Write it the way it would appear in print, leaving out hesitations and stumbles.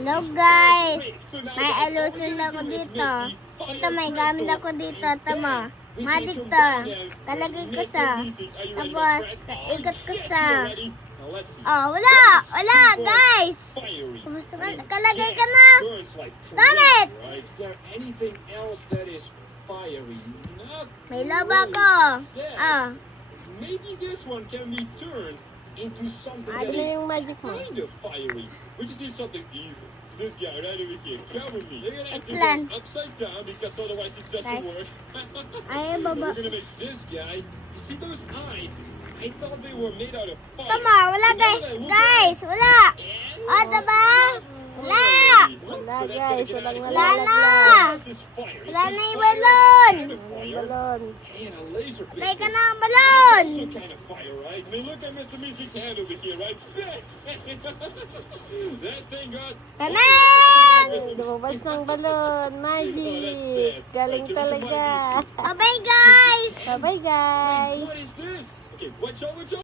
Hello guys! May illusion ako dito. Ito may gamit ako dito. Tama. Magic to. Talagay ko sa. Tapos, ikot ko sa. Oh, wala! Wala, guys! Kumusta ba? Kalagay ka na! Gamit! May laba ko. Ah. Maybe this one can be turned into something Ano that is yung magic mo? kind of fiery. We just need something evil. This guy right over here, cover me. You're gonna have to Plan. go upside down because otherwise it doesn't Guys. work. Ay, baba. We're gonna make this guy. You see those eyes? I thought they were made out of fire. Tama, wala guys. Guys, wala. Ah, diba? Wala. Wala guys, walang Wala na. nalalaglag. Wala na yung balon. Balon. And a laser Lagay ka pistol. na ang balon. Also kind of fire, right? I mean, look at Mr. Music's hand over here, right? That thing got... Tanan! Lumabas ng balon. Magic. Galing talaga. Bye-bye guys. Bye-bye guys. What is this? Okay, watch out, watch out.